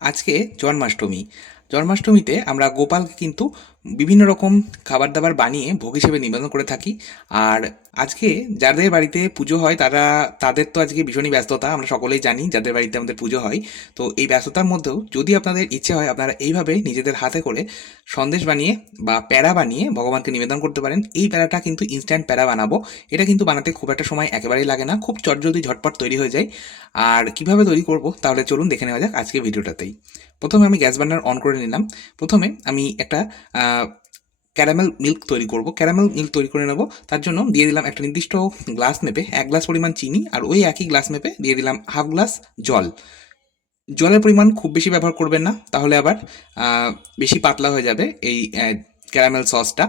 আজকে জন্মাষ্টমী। জন্মাষ্টমীতে আমরা গোপালকে কিন্তু বিভিন্ন রকম খাবার দাবার বানিয়ে ভোগ হিসেবে নিবেদন করে থাকি। আর আজকে যাদের বাড়িতে পুজো হয় তাদের তো আজকে ভীষণই ব্যস্ততা, আমরা সকলেই জানি যাদের বাড়িতে আমাদের পুজো হয়। তো এই ব্যস্ততার মধ্যেও যদি আপনাদের ইচ্ছে হয়, আপনারা এইভাবে নিজেদের হাতে করে সন্দেশ বানিয়ে বা প্যাড়া বানিয়ে ভগবানকে নিবেদন করতে পারেন। এই প্যাড়াটা কিন্তু ইনস্ট্যান্ট প্যাড়া বানাবো। এটা কিন্তু বানাতে খুব একটা সময় একেবারেই লাগে না, খুব চটজলদি ঝটপট তৈরি হয়ে যায়। আর কিভাবে তৈরি করব তাহলে চলুন দেখে নেওয়া যাক আজকে ভিডিওটাতেই। প্রথমে আমি গ্যাস বার্নার অন করে নিলাম। প্রথমে আমি একটা ক্যারামেল মিল্ক তৈরি করব। ক্যারামেল মিল্ক তৈরি করে নেব। তার জন্য দিয়ে দিলাম একটা নির্দিষ্ট গ্লাস মেপে 1 গ্লাস পরিমাণ চিনি, আর ওই একই গ্লাস মেপে দিয়ে দিলাম হাফ গ্লাস জল। জলের পরিমাণ খুব বেশি ব্যবহার করবেন না, তাহলে আবার বেশি পাতলা হয়ে যাবে এই ক্যারামেল সসটা।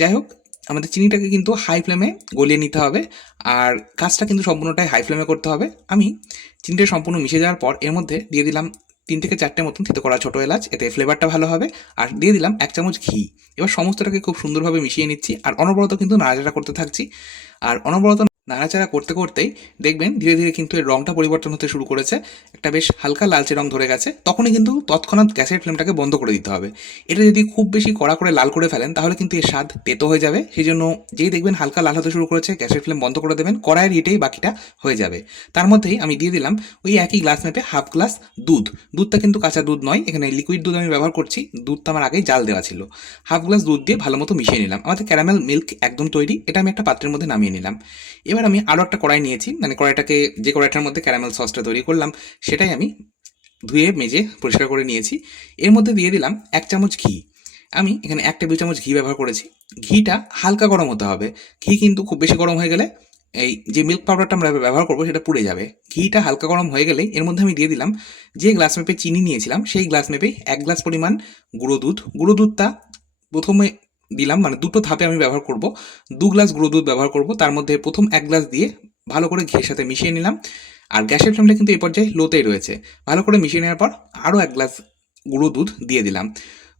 যাই হোক, আমাদের চিনিটাকে কিন্তু হাই ফ্লেমে গলিয়ে নিতে হবে। আর কাজটা কিন্তু সম্পূর্ণটাই হাই ফ্লেমে করতে হবে। আমি চিনিটা সম্পূর্ণ মিশে যাওয়ার পর এর মধ্যে দিয়ে দিলাম 3 থেকে 4টে মতন থেতো করা ছোটো এলাচ, এতে ফ্লেভারটা ভালো হবে। আর দিয়ে দিলাম 1 চামচ ঘি। এবার সমস্তটাকে খুব সুন্দরভাবে মিশিয়ে নিচ্ছি, আর অনবরত কিন্তু নাড়াচাড়া করতে থাকছি। আর অনবরত নাড়াচাড়া করতে করতেই দেখবেন ধীরে ধীরে কিন্তু এর রঙটা পরিবর্তন হতে শুরু করেছে। একটা বেশ হালকা লালচে রং ধরে গেছে, তখনই কিন্তু তৎক্ষণাৎ গ্যাসের ফ্লেমটাকে বন্ধ করে দিতে হবে। এটা যদি খুব বেশি কড়া করে লাল করে ফেলেন তাহলে কিন্তু এর স্বাদ তেতো হয়ে যাবে। সেই জন্য যেই দেখবেন হালকা লাল হতে শুরু করেছে, গ্যাসের ফ্লেম বন্ধ করে দেবেন। কড়াইয়ের হিটেই বাকিটা হয়ে যাবে। তার মধ্যেই আমি দিয়ে দিলাম ওই একই গ্লাস মেপে হাফ গ্লাস দুধ। দুধটা কিন্তু কাঁচা দুধ নয়, এখানে লিকুইড দুধ আমি ব্যবহার করছি। দুধটা আমার আগেই জাল দেওয়া ছিল। হাফ গ্লাস দুধ দিয়ে ভালো মতো মিশিয়ে নিলাম। আমাদের ক্যারামেল মিল্ক একদম তৈরি। এটা আমি একটা পাত্রের মধ্যে নামিয়ে নিলাম। এবার আমি আরও একটা কড়াই নিয়েছি, মানে কড়াইটাকে, যে কড়াইটার মধ্যে ক্যারামেল সসটা তৈরি করলাম সেটাই আমি ধুয়ে মেজে পরিষ্কার করে নিয়েছি। এর মধ্যে দিয়ে দিলাম 1 চামচ ঘি। আমি এখানে 1 টেবিল চামচ ঘি ব্যবহার করেছি। ঘিটা হালকা গরম হতে হবে। ঘি কিন্তু খুব বেশি গরম হয়ে গেলে এই যে মিল্ক পাউডারটা আমরা ব্যবহার করবো সেটা পুড়ে যাবে। ঘিটা হালকা গরম হয়ে গেলেই এর মধ্যে আমি দিয়ে দিলাম যে গ্লাস মেপে চিনি নিয়েছিলাম সেই গ্লাস মেপে 1 গ্লাস পরিমাণ গুঁড়ো দুধ। গুঁড়ো দুধটা প্রথমে দিলাম, মানে দুটো ধাপে আমি ব্যবহার করব। 2 গ্লাস গুঁড়ো দুধ ব্যবহার করব, তার মধ্যে প্রথম 1 গ্লাস দিয়ে ভালো করে ঘিয়ের সাথে মিশিয়ে নিলাম। আর গ্যাসের ফ্লেমটা কিন্তু এই পর্যায়ে লোতেই রয়েছে। ভালো করে মিশিয়ে নেওয়ার পর আরও 1 গ্লাস গুঁড়ো দুধ দিয়ে দিলাম।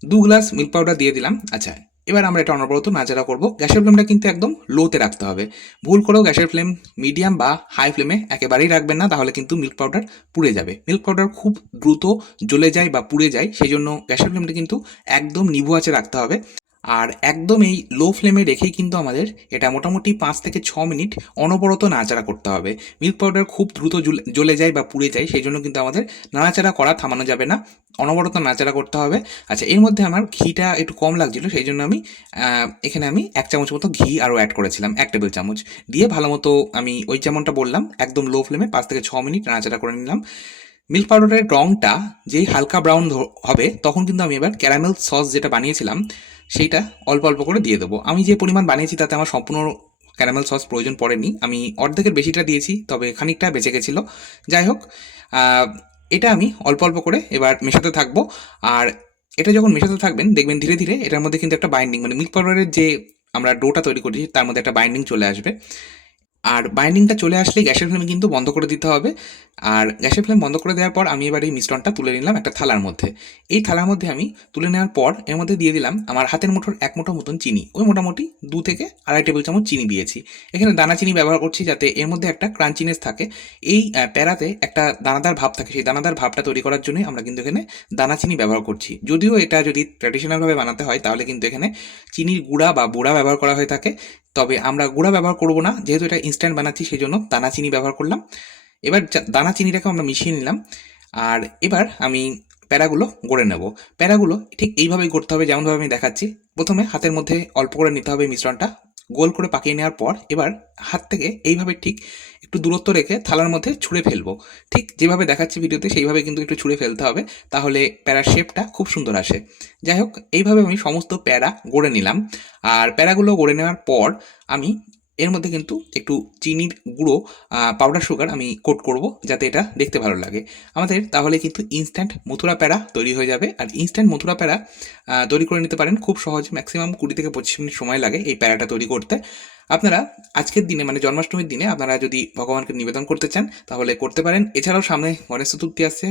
2 গ্লাস মিল্ক পাউডার দিয়ে দিলাম। আচ্ছা, এবার আমরা এটা অনবরত নাড়াচাড়া করব। গ্যাসের ফ্লেমটা কিন্তু একদম লোতে রাখতে হবে। ভুল করেও গ্যাসের ফ্লেম মিডিয়াম বা হাই ফ্লেমে একেবারেই রাখবেন না, তাহলে কিন্তু মিল্ক পাউডার পুড়ে যাবে। মিল্ক পাউডার খুব দ্রুত জ্বলে যায় বা পুড়ে যায়, সেই জন্য গ্যাসের ফ্লেমটা কিন্তু একদম নিভু আঁচে রাখতে হবে। আর একদম এই লো ফ্লেমে রেখেই কিন্তু আমাদের এটা মোটামুটি 5 থেকে 6 মিনিট অনবরত নাড়াচাড়া করতে হবে। মিল্ক পাউডার খুব দ্রুত জ্বলে যায় বা পুড়ে যায়, সেই জন্য কিন্তু আমাদের নাড়াচাড়া করা থামানো যাবে না, অনবরত নাড়াচাড়া করতে হবে। আচ্ছা, এর মধ্যে আমার ঘিটা একটু কম লাগছিল, সেই জন্য এখানে আমি 1 চামচ মতো ঘি আরও অ্যাড করেছিলাম, 1 টেবিল চামচ দিয়ে ভালো মতো আমি ওই যেমনটা বললাম একদম লো ফ্লেমে 5 থেকে 6 মিনিট নাড়াচাড়া করে নিলাম। মিল্ক পাউডারের রঙটা যেই হালকা ব্রাউন হবে তখন কিন্তু আমি এবার ক্যারামেল সস যেটা বানিয়েছিলাম সেইটা অল্প অল্প করে দিয়ে দেবো। আমি যে পরিমাণ বানিয়েছি তাতে আমার সম্পূর্ণ ক্যারামেল সস প্রয়োজন পড়েনি, আমি অর্ধেকের বেশিটা দিয়েছি, তবে খানিকটা বেঁচে গেছিলো। যাই হোক, আহ, এটা আমি অল্প অল্প করে এবার মেশাতে থাকবো। আর এটা যখন মেশাতে থাকবেন দেখবেন ধীরে ধীরে এটার মধ্যে কিন্তু একটা বাইন্ডিং, মানে মিল্ক পাউডারের যে আমরা ডোটা তৈরি করেছি তার মধ্যে একটা বাইন্ডিং চলে আসবে। আর বাইন্ডিংটা চলে আসলেই গ্যাসের ফ্লেম কিন্তু বন্ধ করে দিতে হবে। আর গ্যাসের ফ্লেম বন্ধ করে দেওয়ার পর আমি এবার এই মিশ্রণটা তুলে নিলাম একটা থালার মধ্যে। এই থালার মধ্যে আমি তুলে নেওয়ার পর এর মধ্যে দিয়ে দিলাম আমার হাতের মুঠোর 1 মুঠো মতন চিনি। ওই মোটামুটি 2 থেকে 2.5 টেবিল চামচ চিনি দিয়েছি। এখানে দানা চিনি ব্যবহার করছি যাতে এর মধ্যে একটা ক্রাঞ্চিনেস থাকে। এই প্যারাতে একটা দানাদার ভাব থাকে, সেই দানাদার ভাবটা তৈরি করার জন্যই আমরা কিন্তু এখানে দানা চিনি ব্যবহার করছি। যদিও এটা যদি ট্র্যাডিশনালভাবে বানাতে হয় তাহলে কিন্তু এখানে চিনির গুঁড়া বা বুড়া ব্যবহার করা হয়ে থাকে। তবে আমরা গুঁড়া ব্যবহার করব না, যেহেতু এটা ইনস্ট্যান্ট বানাচ্ছি সেই জন্য দানা চিনি ব্যবহার করলাম। এবার দানা চিনিটাকে আমরা মিশিয়ে নিলাম। আর এবার আমি প্যারাগুলো গড়ে নেব। প্যারাগুলো ঠিক এইভাবেই করতে হবে যেমনভাবে আমি দেখাচ্ছি। প্রথমে হাতের মধ্যে অল্প করে নিতে হবে মিশ্রণটা, গোল করে পাকিয়ে নেওয়ার পর এবার হাত থেকে এইভাবে ঠিক একটু দূরত্ব রেখে থালার মধ্যে ছুঁড়ে ফেলবো। ঠিক যেভাবে দেখাচ্ছি ভিডিওতে সেইভাবে কিন্তু একটু ছুঁড়ে ফেলতে হবে, তাহলে প্যারার শেপটা খুব সুন্দর আসে। যাই হোক, এইভাবে আমি সমস্ত প্যারা গড়ে নিলাম। আর প্যারাগুলো গড়ে নেওয়ার পর আমি এর মধ্যে কিন্তু একটু চিনির গুঁড়ো, পাউডার সুগার আমি কোট করব যাতে এটা দেখতে ভালো লাগে আমাদের। তাহলে কিন্তু ইনস্ট্যান্ট মথুরা প্যাড়া তৈরি হয়ে যাবে। আর ইনস্ট্যান্ট মথুরা প্যাড়া তৈরি করে নিতে পারেন খুব সহজ, ম্যাক্সিমাম 20 থেকে 25 মিনিট সময় লাগে এই প্যাড়াটা তৈরি করতে। আপনারা আজকের দিনে, মানে জন্মাষ্টমীর দিনে আপনারা যদি ভগবানকে নিবেদন করতে চান তাহলে করতে পারেন। এছাড়াও সামনে গণেশ চতুর্থী আসছে,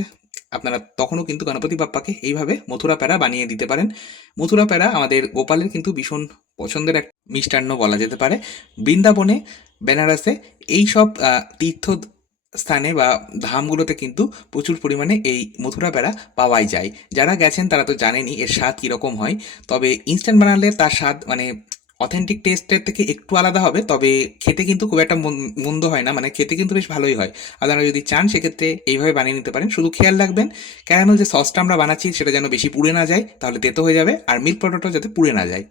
আপনারা তখনও কিন্তু গণপতি বাপ্পাকে এইভাবে মথুরা প্যাড়া বানিয়ে দিতে পারেন। মথুরা প্যাড়া আমাদের গোপালের কিন্তু ভীষণ পছন্দের এক মিষ্টান্ন বলা যেতে পারে। বৃন্দাবনে, বেনারসে এই সব তীর্থ স্থানে বা ধামগুলোতে কিন্তু প্রচুর পরিমাণে এই মথুরা প্যাড়া পাওয়াই যায়। যারা গেছেন তারা তো জানেনই এর স্বাদ কীরকম হয়। তবে ইনস্ট্যান্ট বানালে তার স্বাদ মানে অথেন্টিক টেস্টের থেকে একটু আলাদা হবে, তবে খেতে কিন্তু খুব একটা মন্দ হয় না, মানে খেতে কিন্তু বেশ ভালোই হয়। আপনারা যদি চান সেক্ষেত্রে এইভাবে বানিয়ে নিতে পারেন। শুধু খেয়াল রাখবেন ক্যারামেল যে সসটা আমরা বানাচ্ছি সেটা যেন বেশি পুড়ে না যায়, তাহলে তেতো হয়ে যাবে, আর মিল্ক পটেটো যাতে পুড়ে না যায়।